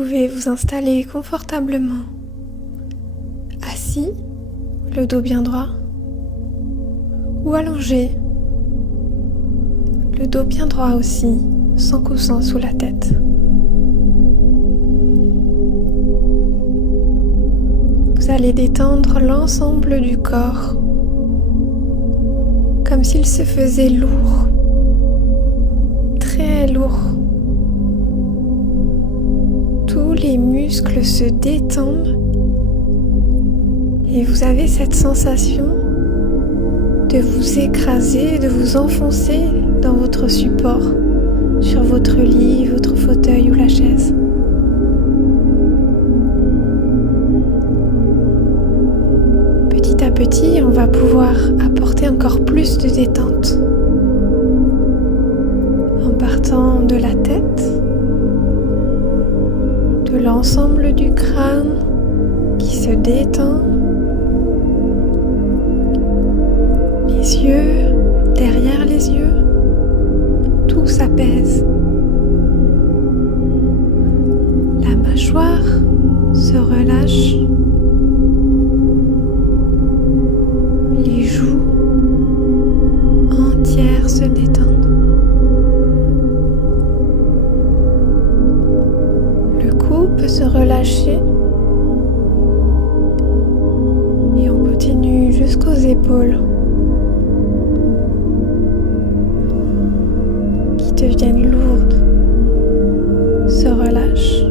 pouvez vous installer confortablement, assis, le dos bien droit, ou allongé, le dos bien droit aussi, sans coussin sous la tête. Vous allez détendre l'ensemble du corps, comme s'il se faisait lourd, très lourd. Tous les muscles se détendent et vous avez cette sensation de vous écraser, de vous enfoncer dans votre support, sur votre lit, votre fauteuil ou la chaise. Petit à petit, on va pouvoir apporter encore plus de détente en partant de la tête, de l'ensemble du crâne qui se détend, les yeux, derrière les yeux, tout s'apaise. La mâchoire se relâche, les joues entières se détendent. Le cou peut se relâcher et on continue jusqu'aux épaules qui deviennent lourdes, se relâchent.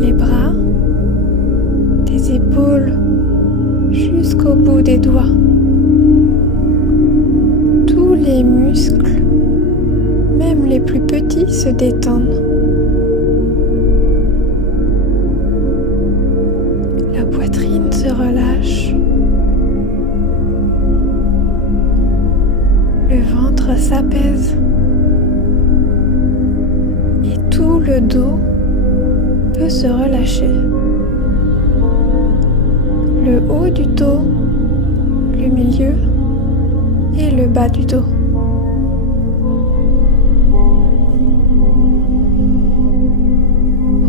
Les bras, des épaules jusqu'au bout des doigts. Tous les muscles, même les plus petits, se détendent. La poitrine se relâche. Le ventre s'apaise. Et tout le dos peut se relâcher. Le haut du dos, le milieu et le bas du dos.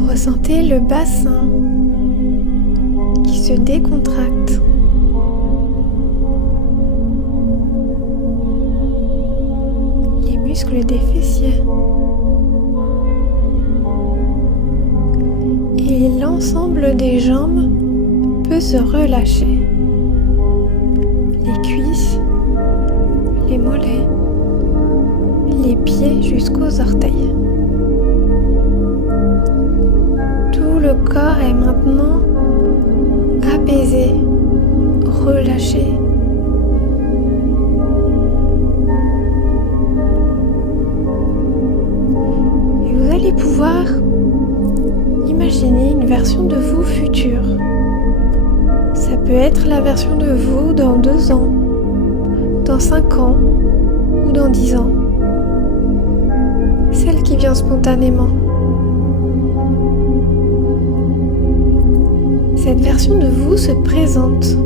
Ressentez le bassin qui se décontracte. Les muscles des fessiers. Et l'ensemble des jambes peut se relâcher. Les cuisses, les mollets, les pieds jusqu'aux orteils. Tout le corps est maintenant apaisé, relâché. Et vous allez pouvoir imaginer une version de vous future. Ça peut être la version de vous dans 2 ans, dans 5 ans ou dans 10 ans. Celle qui vient spontanément. Cette version de vous se présente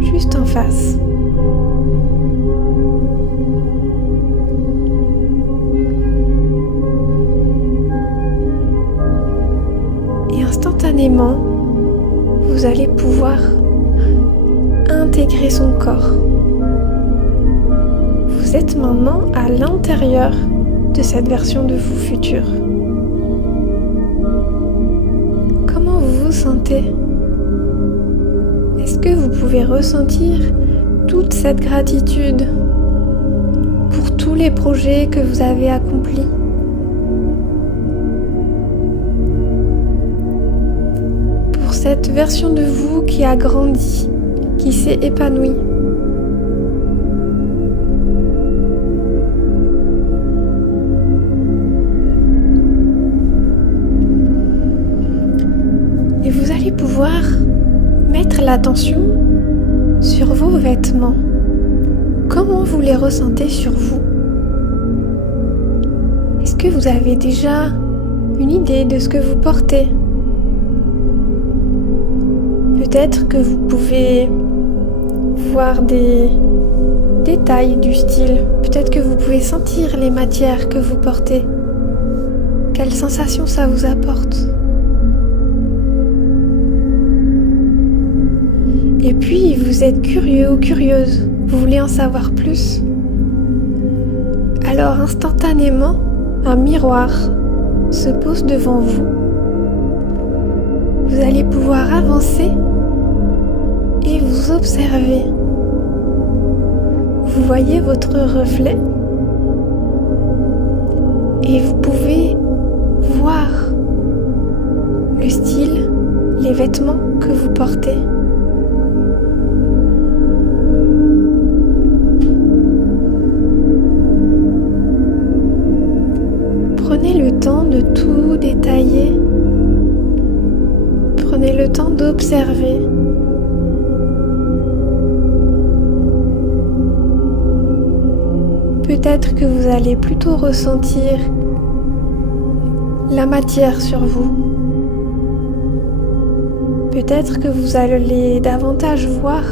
juste en face. Et instantanément, vous allez pouvoir intégrer son corps. Vous êtes maintenant à l'intérieur de cette version de vous future. Comment vous vous sentez? Est-ce que vous pouvez ressentir toute cette gratitude pour tous les projets que vous avez accomplis? Cette version de vous qui a grandi, qui s'est épanouie. Et vous allez pouvoir mettre l'attention sur vos vêtements. Comment vous les ressentez sur vous? Est-ce que vous avez déjà une idée de ce que vous portez? Peut-être que vous pouvez voir des détails du style. Peut-être que vous pouvez sentir les matières que vous portez. Quelle sensation ça vous apporte? Et puis, vous êtes curieux ou curieuse, vous voulez en savoir plus? Alors instantanément, un miroir se pose devant vous. Vous allez pouvoir avancer et vous observer. Vous voyez votre reflet et vous pouvez voir le style, les vêtements que vous portez. Prenez le temps de tout détailler. Prenez le temps d'observer. Peut-être que vous allez plutôt ressentir la matière sur vous. Peut-être que vous allez davantage voir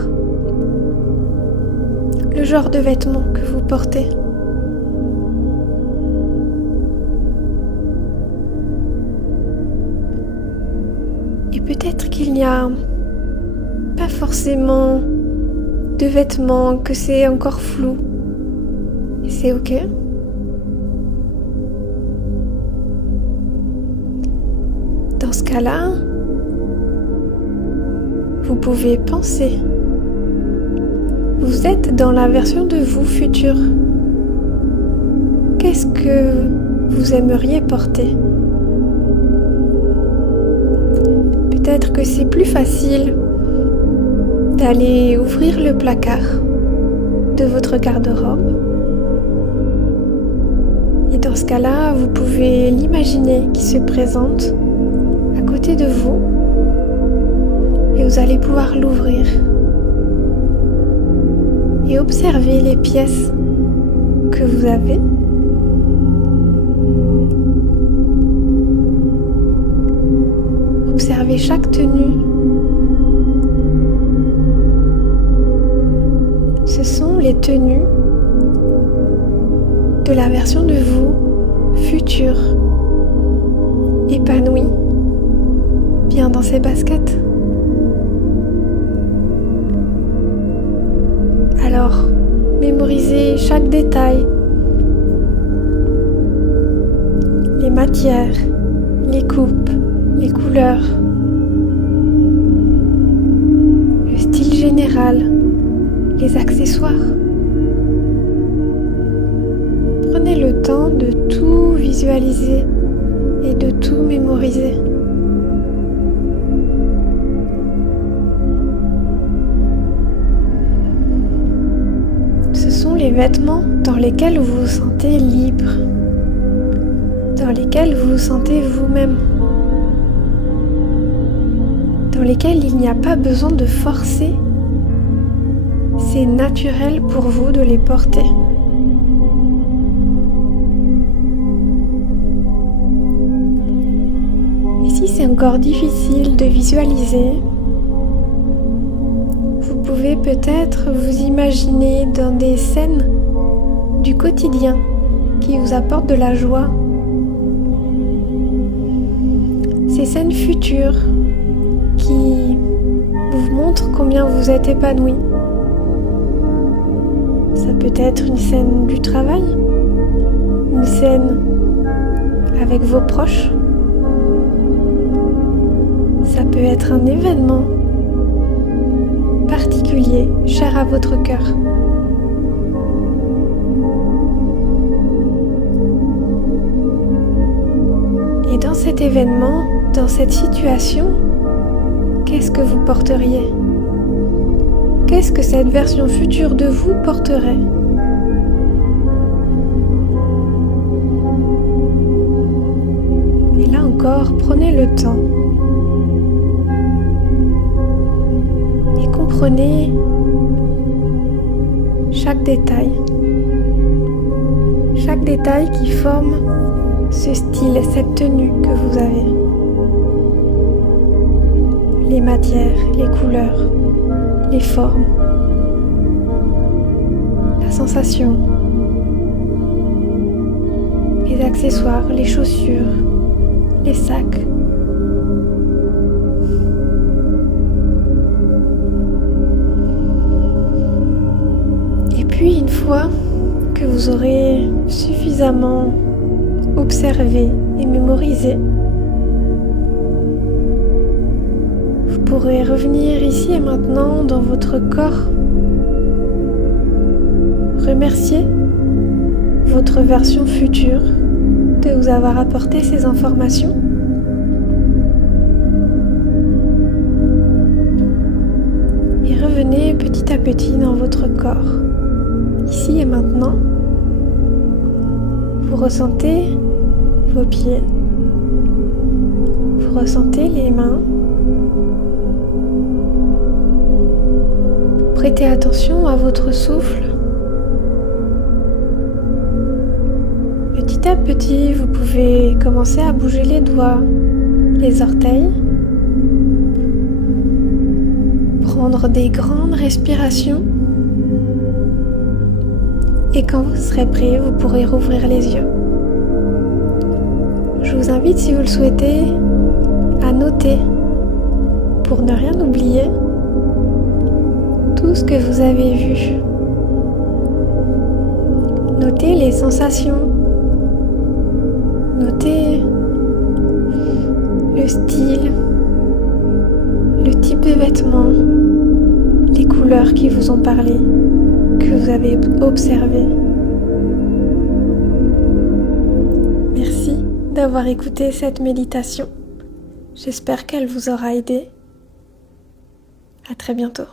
le genre de vêtements que vous portez. Et peut-être qu'il n'y a pas forcément de vêtements, que c'est encore flou. Et c'est ok. Dans ce cas-là, vous pouvez penser. Vous êtes dans la version de vous future. Qu'est-ce que vous aimeriez porter ? Peut-être que c'est plus facile d'aller ouvrir le placard de votre garde-robe. Et dans ce cas-là, vous pouvez l'imaginer qui se présente à côté de vous et vous allez pouvoir l'ouvrir et observer les pièces que vous avez. Observez chaque tenue. Ce sont les tenues de la version de vous future, épanouie, bien dans ses baskets. Alors, mémorisez chaque détail, les matières, les coupes, les couleurs, le style général, les accessoires. Prenez le temps de tout visualiser et de tout mémoriser. Ce sont les vêtements dans lesquels vous vous sentez libre, dans lesquels vous vous sentez vous-même, dans lesquels il n'y a pas besoin de forcer. C'est naturel pour vous de les porter. Et si c'est encore difficile de visualiser, vous pouvez peut-être vous imaginer dans des scènes du quotidien qui vous apportent de la joie. Ces scènes futures qui vous montrent combien vous êtes épanoui. Ça peut être une scène du travail, une scène avec vos proches. Ça peut être un événement particulier, cher à votre cœur. Et dans cet événement, dans cette situation, qu'est-ce que vous porteriez ? Qu'est-ce que cette version future de vous porterait ? Et là encore, prenez le temps et comprenez chaque détail qui forme ce style, cette tenue que vous avez. Les matières, les couleurs, les formes, la sensation, les accessoires, les chaussures, les sacs. Et puis une fois que vous aurez suffisamment observé et mémorisé, vous pourrez revenir ici et maintenant dans votre corps, remercier votre version future de vous avoir apporté ces informations. Et revenez petit à petit dans votre corps. Ici et maintenant, vous ressentez vos pieds, vous ressentez les mains. Prêtez attention à votre souffle. Petit à petit, vous pouvez commencer à bouger les doigts, les orteils. Prendre des grandes respirations. Et quand vous serez prêt, vous pourrez rouvrir les yeux. Je vous invite, si vous le souhaitez, à noter, pour ne rien oublier, tout ce que vous avez vu. Notez les sensations. Notez le style, le type de vêtements, les couleurs qui vous ont parlé, que vous avez observé. Merci d'avoir écouté cette méditation. J'espère qu'elle vous aura aidé. À très bientôt.